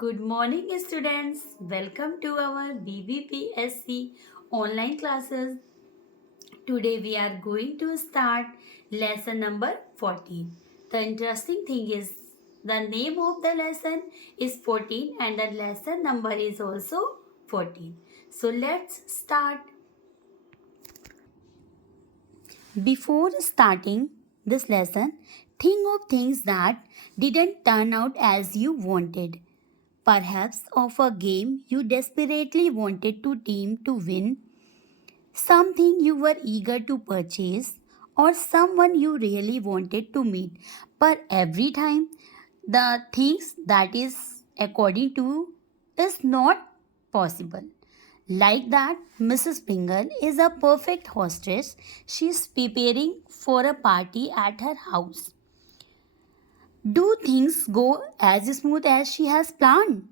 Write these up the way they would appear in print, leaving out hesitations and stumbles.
Good morning, students. Welcome to our BBPSC online classes. Today we are going to start lesson number 14. The interesting thing is the name of the lesson is 14 and the lesson number is also 14. So let's start. Before starting this lesson, think of things that didn't turn out as you wanted. Perhaps of a game you desperately wanted to team to win, something you were eager to purchase, or someone you really wanted to meet. But every time the things that is according to is not possible. Like that, Mrs. Pringle is a perfect hostess. She's preparing for a party at her house. Do things go as smooth as she has planned?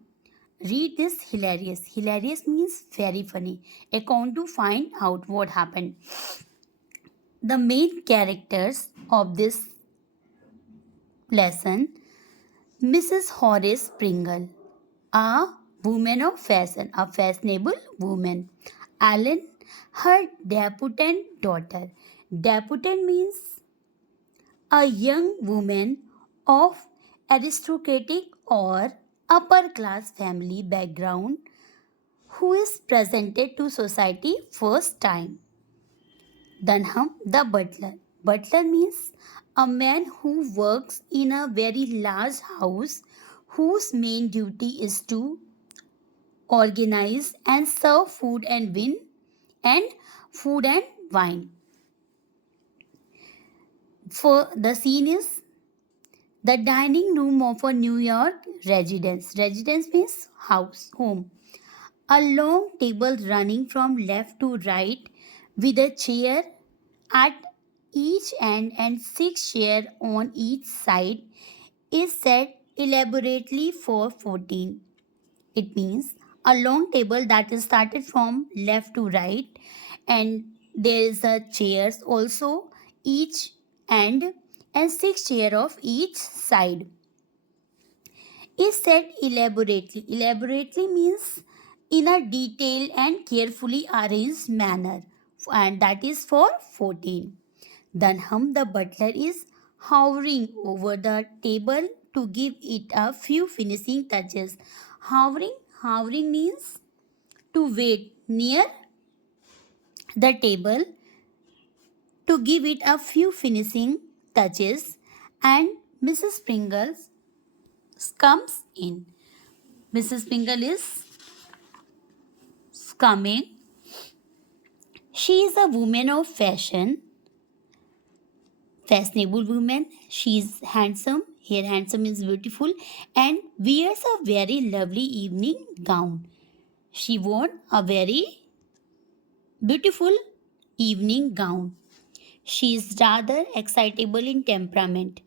Read this hilarious. Hilarious means very funny. Account to find out what happened. The main characters of this lesson, Mrs. Horace Pringle, a woman of fashion, a fashionable woman. Ellen, her debutante daughter. Debutante means a young woman of aristocratic or upper class family background who is presented to society first time. Dunham the butler. Butler means a man who works in a very large house whose main duty is to organize and serve and food and wine. For the scene is the dining room of a New York residence. Residence means house, home. A long table running from left to right with a chair at each end and six chairs on each side is set elaborately for 14. It means a long table that is started from left to right and there is a chairs also each end and six chairs of each side is set elaborately. Elaborately means in a detailed and carefully arranged manner, and that is for 14. Dunham the butler is hovering over the table to give it a few finishing touches. Hovering means to wait near the table to give it a few finishing touches, and Mrs. Pringles comes in. Mrs. Pringle is coming. She is a woman of fashion, fashionable woman. She is handsome. Here, handsome is beautiful and wears a very lovely evening gown. She wore a very beautiful evening gown. She is rather excitable in temperament.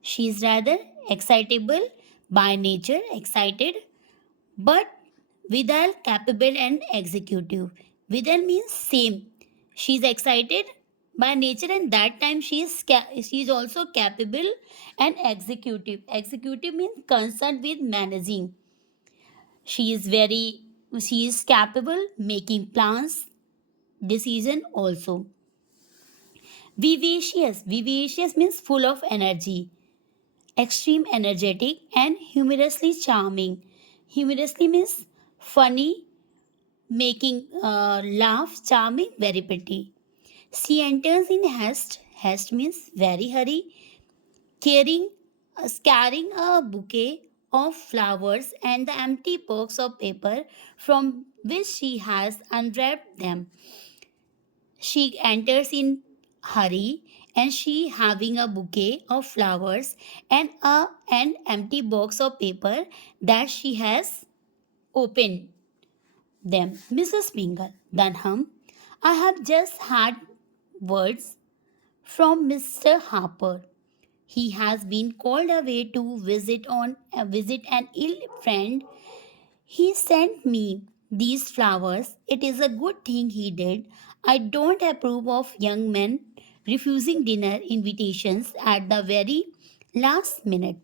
She is rather excitable by nature, excited, but withal capable and executive. Withal means same. She is excited by nature and that time she is also capable and executive. Executive means concerned with managing. She is very she is capable making plans, decision also. Vivacious. Vivacious means full of energy, extreme energetic and humorously charming. Humorously means funny, making laugh, charming, very pretty. She enters in haste. Haste means very hurry, carrying a bouquet of flowers and the empty box of paper from which she has unwrapped them. She enters in hurry and she having a bouquet of flowers and an empty box of paper that she has opened them. Mrs. Bingle, Dunham, I have just had words from Mr. Harper. He has been called away to visit an ill friend. He sent me these flowers. It is a good thing he did. I don't approve of young men refusing dinner invitations at the very last minute.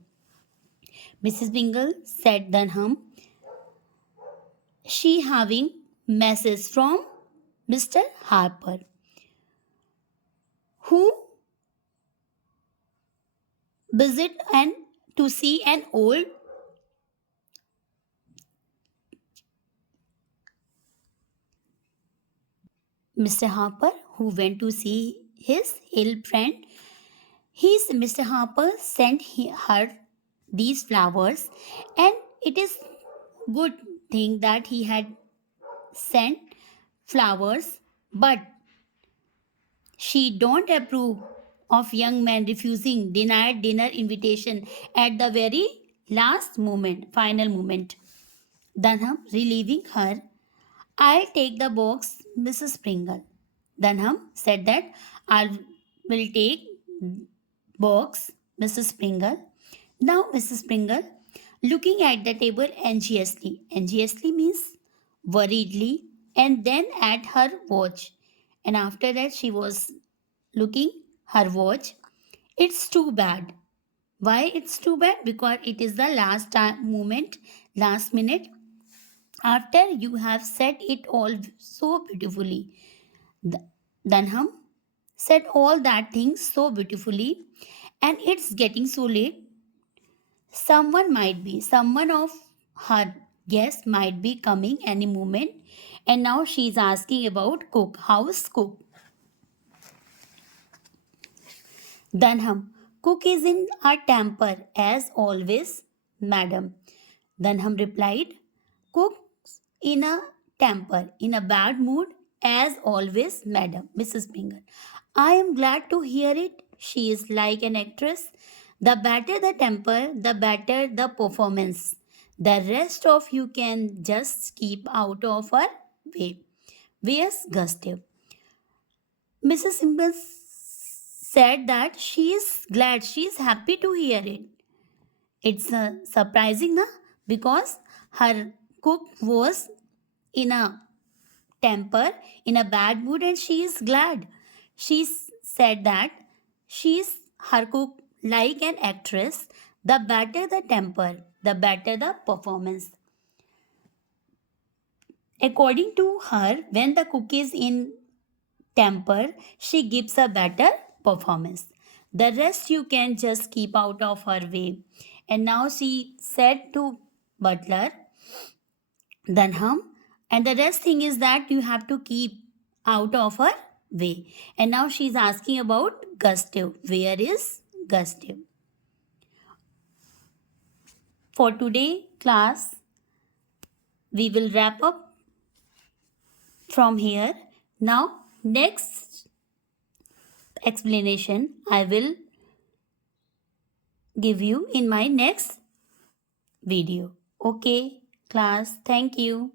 Mrs. Bingle said Dunham. She having message from Mr. Harper, who visit and to see an old Mr. Harper, who went to see his ill friend. Mr. Harper sent her these flowers, and it is good thing that he had sent flowers, but she don't approve of young man refusing denied dinner invitation at the very last moment, final moment. Dunham relieving her, I'll take the box, Mrs. Pringle. Dunham said that I will take box, Mrs. Pringle. Now Mrs. Pringle, looking at the table anxiously means worriedly, and then at her watch. And after that, she was looking her watch. It's too bad. Why it's too bad? Because it is the last time moment, last minute. After you have said it all so beautifully, Dunham said all that things so beautifully, and it's getting so late. Someone of her guests might be coming any moment, and now she's asking about cook, house cook. Dunham, cook is in a temper as always, madam. Dunham replied, cook's in a temper, in a bad mood as always, madam. Mrs. Bingle, I am glad to hear it. She is like an actress. The better the temper, the better the performance. The rest of you can just keep out of her way. Where's Gustav? Mrs. Simple said that she is glad, she is happy to hear it. It's surprising, na? Because her cook was in a temper, in a bad mood, and she is glad. She said that she is her cook like an actress. The better the temper, the better the performance. According to her, when the cook is in temper, she gives a better performance. The rest you can just keep out of her way. And now she said to butler, Dunham, and the rest thing is that you have to keep out of her way. And now she's asking about Gustav. Where is Gustav? For today class, we will wrap up from here. Now, next explanation I will give you in my next video. Okay, class, thank you.